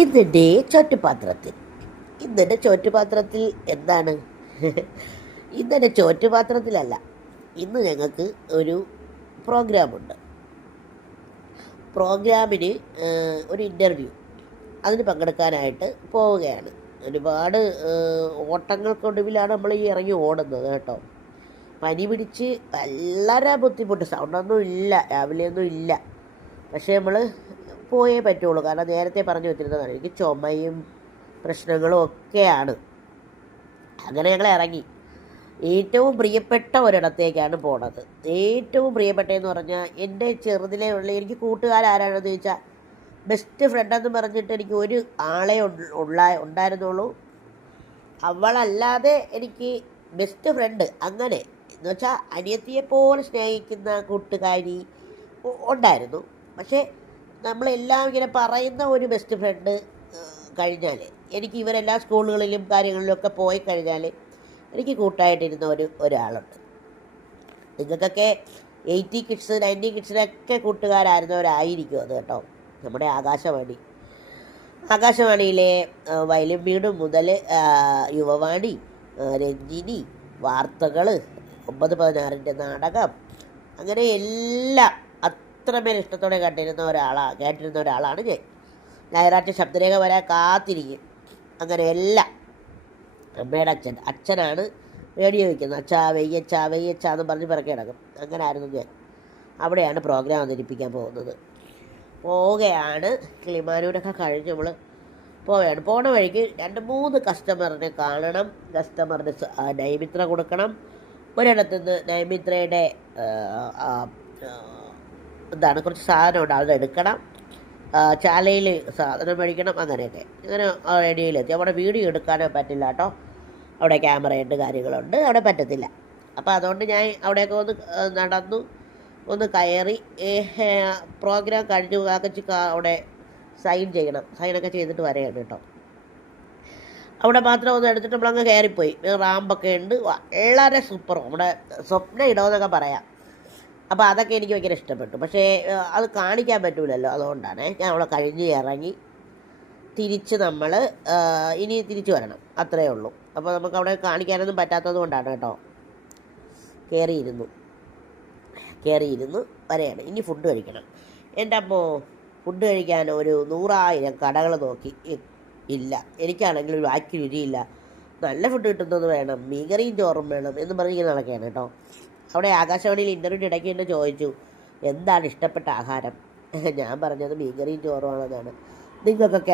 ഇതിൻ്റെ ചുറ്റുപാത്രത്തിൽ ഇന്നിൻ്റെ ചോറ്റുപാത്രത്തിൽ എന്താണ്? ഇന്നിൻ്റെ ചോറ്റുപാത്രത്തിലല്ല, ഇന്ന് ഞങ്ങൾക്ക് ഒരു പ്രോഗ്രാമുണ്ട്. പ്രോഗ്രാമിന് ഒരു ഇൻ്റർവ്യൂ, അതിന് പങ്കെടുക്കാനായിട്ട് പോവുകയാണ്. ഒരുപാട് ഓട്ടങ്ങൾക്കൊടുവിലാണ് നമ്മൾ ഈ ഇറങ്ങി ഓടുന്നത് കേട്ടോ. പനി പിടിച്ച് വളരെ ബുദ്ധിമുട്ട്, സൗണ്ടൊന്നും ഇല്ല, രാവിലെയൊന്നും ഇല്ല. പക്ഷേ നമ്മൾ പോയേ പറ്റുള്ളൂ, കാരണം നേരത്തെ പറഞ്ഞു വെച്ചിരുന്നതാണ്. എനിക്ക് ചുമയും പ്രശ്നങ്ങളും ഒക്കെയാണ്. അങ്ങനെ ഞങ്ങൾ ഇറങ്ങി. ഏറ്റവും പ്രിയപ്പെട്ട ഒരിടത്തേക്കാണ് പോണത്. ഏറ്റവും പ്രിയപ്പെട്ടതെന്ന് പറഞ്ഞാൽ എൻ്റെ ചെറുതിലേ ഉള്ള എനിക്ക് കൂട്ടുകാരാരാണെന്ന് ചോദിച്ചാൽ ബെസ്റ്റ് ഫ്രണ്ടെന്ന് പറഞ്ഞിട്ട് എനിക്ക് ഒരു ആളെ ഉണ്ടായിരുന്നുള്ളൂ. അവളല്ലാതെ എനിക്ക് ബെസ്റ്റ് ഫ്രണ്ട് അങ്ങനെ എന്ന് വെച്ചാൽ അനിയത്തിയെപ്പോലെ സ്നേഹിക്കുന്ന കൂട്ടുകാരി ഉണ്ടായിരുന്നു. പക്ഷേ നമ്മളെല്ലാം ഇങ്ങനെ പറയുന്ന ഒരു ബെസ്റ്റ് ഫ്രണ്ട് കഴിഞ്ഞാൽ, എനിക്ക് ഇവരെല്ലാ സ്കൂളുകളിലും കാര്യങ്ങളിലൊക്കെ പോയി കഴിഞ്ഞാൽ എനിക്ക് കൂട്ടായിട്ടിരുന്ന ഒരാളുണ്ട്. നിങ്ങൾക്കൊക്കെ 80 കിഡ്സ് 90 കിഡ്സിനൊക്കെ കൂട്ടുകാരായിരുന്നവരായിരിക്കും അത് കേട്ടോ. നമ്മുടെ ആകാശവാണിയിലെ വയലിൻ വീട് മുതൽ യുവവാണി, രഞ്ജിനി, വാർത്തകൾ, 9/16 നാടകം, അങ്ങനെ എല്ലാം അത്രമേൽ ഇഷ്ടത്തോടെ കേട്ടിരുന്ന ഒരാളാണ് ഞാൻ. ഞായറാഴ്ച ശബ്ദരേഖ വരാൻ കാത്തിരിക്കും. അങ്ങനെ എല്ലാം. അമ്മയുടെ അച്ഛനാണ് റേഡിയോ വയ്ക്കുന്നത്. അച്ഛാ വെയ്യച്ചാന്ന് പറഞ്ഞ് പിറക്കി കിടക്കും. അങ്ങനെ ആയിരുന്നു ഞാൻ. അവിടെയാണ് പ്രോഗ്രാം അവതരിപ്പിക്കാൻ പോവുകയാണ്. കിളിമാനൂരൊക്കെ കഴിഞ്ഞ് നമ്മൾ പോവുകയാണ്. പോണ വഴിക്ക് 2-3 കസ്റ്റമറിനെ കാണണം. കസ്റ്റമറിന് നൈമിത്ര കൊടുക്കണം. ഒരിടത്തുനിന്ന് നൈമിത്രയുടെ കുറച്ച് സാധനം ഉണ്ട്, അത് എടുക്കണം. ചാലയിൽ സാധനം മേടിക്കണം. അങ്ങനെയൊക്കെ അങ്ങനെ റേഡിയോയിലെത്തി. അവിടെ വീഡിയോ എടുക്കാനോ പറ്റില്ല കേട്ടോ. അവിടെ ക്യാമറയുണ്ട്, കാര്യങ്ങളുണ്ട്, അവിടെ പറ്റത്തില്ല. അപ്പോൾ അതുകൊണ്ട് ഞാൻ അവിടെയൊക്കെ നടന്നു ഒന്ന് കയറി. പ്രോഗ്രാം കഴിഞ്ഞു അവിടെ സൈനൊക്കെ ചെയ്തിട്ട് വരെയാണ് കേട്ടോ. അവിടെ മാത്രം ഒന്ന് എടുത്തിട്ട് നമ്മളങ്ങ് കയറിപ്പോയി. റാമ്പൊക്കെ ഉണ്ട്, വളരെ സൂപ്പർ. നമ്മുടെ സ്വപ്ന ഇടമെന്നൊക്കെ പറയാം. അപ്പോൾ അതൊക്കെ എനിക്ക് ഭയങ്കര ഇഷ്ടപ്പെട്ടു. പക്ഷേ അത് കാണിക്കാൻ പറ്റൂലല്ലോ, അതുകൊണ്ടാണ് ഞാൻ അവിടെ കഴിഞ്ഞ് ഇറങ്ങി. നമ്മൾ ഇനി തിരിച്ചു വരണം, അത്രയേ ഉള്ളൂ. അപ്പോൾ നമുക്ക് അവിടെ കാണിക്കാനൊന്നും പറ്റാത്തത് കൊണ്ടാണ് കേട്ടോ. കയറിയിരുന്നു വരെയാണ്. ഇനി ഫുഡ് കഴിക്കണം. എൻ്റെ അമ്മോ, ഫുഡ് കഴിക്കാൻ ഒരു 100,000 കടകൾ നോക്കി ഇല്ല. എനിക്കാണെങ്കിൽ ഒരു വാക്ക് രുചിയില്ല. നല്ല ഫുഡ് കിട്ടുന്നത് വേണം, മീൻകറിയും ചോറും വേണം എന്ന് പറഞ്ഞിങ്ങനെ നടക്കുകയാണ് കേട്ടോ. അവിടെ ആകാശവാണിയിൽ ഇൻ്റർവ്യൂ ഇടയ്ക്ക് എന്നെ ചോദിച്ചു, എന്താണ് ഇഷ്ടപ്പെട്ട ആഹാരം? ഞാൻ പറഞ്ഞത് മീൻകറിയും ചോറുമാണെന്നാണ്. നിങ്ങൾക്കൊക്കെ